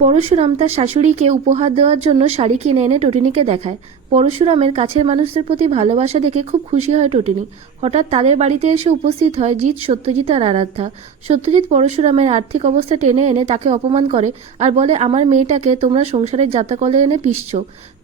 পরশুরাম তার শাশুড়িকে উপহার দেওয়ার জন্য শাড়ি কিনে এনে টটিনিকে দেখায়। পরশুরামের কাছের মানুষদের প্রতি ভালোবাসা দেখে খুব খুশি হয় টটিনি। হঠাৎ তাদের বাড়িতে এসে উপস্থিত হয় জিৎ, সত্যজিৎ আর আরাধ্যা। সত্যজিৎ পরশুরামের আর্থিক অবস্থা টেনে এনে তাকে অপমান করে আর বলে, আমার মেয়েটাকে তোমরা সংসারের জাতাকলে এনে পিষছ।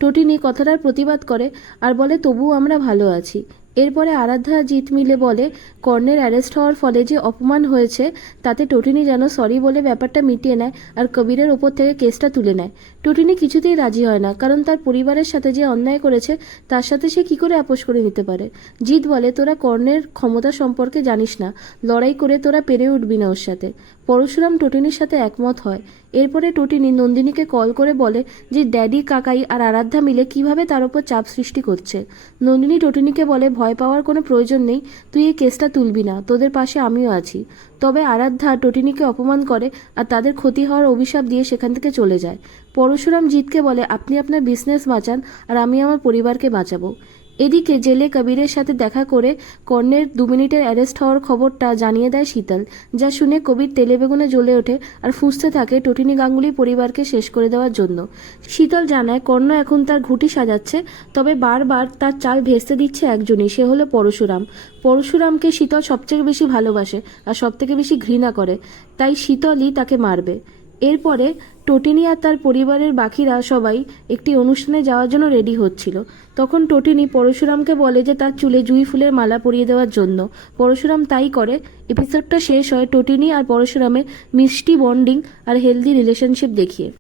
টটিনি কথাটার প্রতিবাদ করে আর বলে, তবুও আমরা ভালো আছি। এরপরে আরাধ্যা আর জিৎ মিলে বলে, কর্ণের অ্যারেস্ট হওয়ার ফলে যে অপমান হয়েছে তাতে টটিনি যেন সরি বলে ব্যাপারটা মিটিয়ে নেয় আর কবিরের ওপর থেকে কেসটা তুলে নেয়। টটিনি কিছুতেই রাজি হয় না, কারণ তার পরিবারের সাথে যে অন্যায় করেছে তার সাথে সে কি করে আপোষ করে নিতে পারে। জিৎ বলে, তোরা কর্ণের ক্ষমতা সম্পর্কে জানিস না, লড়াই করে তোরা পেরে উঠবি না ওর সাথে। পরশুরাম টটিনির সাথে একমত হয়। এরপরে টটিনি নন্দিনীকে কল করে বলে যে ড্যাডি, কাকাই আর আরাধ্যা মিলে কিভাবে তার উপর চাপ সৃষ্টি করছে। নন্দিনী টটিনিকে বলে, ভয় পাওয়ার কোনো প্রয়োজন নেই, তুই এই কেসটা তুলবি না, তোদের পাশে আমিও আছি। তবে আরাধ্যা টটিনিকে অপমান করে আর তাদের ক্ষতি হওয়ার অভিশাপ দিয়ে সেখান থেকে চলে যায়। পরশুরাম জিৎকে বলে, আপনি আপনার বিজনেস বাঁচান আর আমি আমার পরিবারকে বাঁচাবো। এদিকে জেলে কবিরের সাথে দেখা করে কর্ণের 2 মিনিটের অ্যারেস্ট হওয়ার খবরটা জানিয়ে দেয় শীতল, যা শুনে কবির তেলে বেগুনে জ্বলে ওঠে আর ফুঁসতে থাকে টটিনি গাঙ্গুলি পরিবারকে শেষ করে দেওয়ার জন্য। শীতল জানায় কর্ণ এখন তার ঘুঁটি সাজাচ্ছে, তবে বারবার তার চাল ভেস্তে দিচ্ছে একজনই, সে হলো পরশুরাম। পরশুরামকে শীতল সবথেকে বেশি ভালোবাসে আর সবথেকে বেশি ঘৃণা করে, তাই শীতলই তাকে মারবে। এরপরে টটিনি আর তার পরিবারের বাকিরা সবাই একটি অনুষ্ঠানে যাওয়ার জন্য রেডি হচ্ছিল। তখন টটিনি পরশুরামকে বলে যে তার চুলে জুঁই ফুলের মালা পরিয়ে দেওয়ার জন্য। পরশুরাম তাই করে। এপিসোডটা শেষ হয় টটিনি আর পরশুরামের মিষ্টি বন্ডিং আর হেলদি রিলেশনশিপ দেখিয়ে।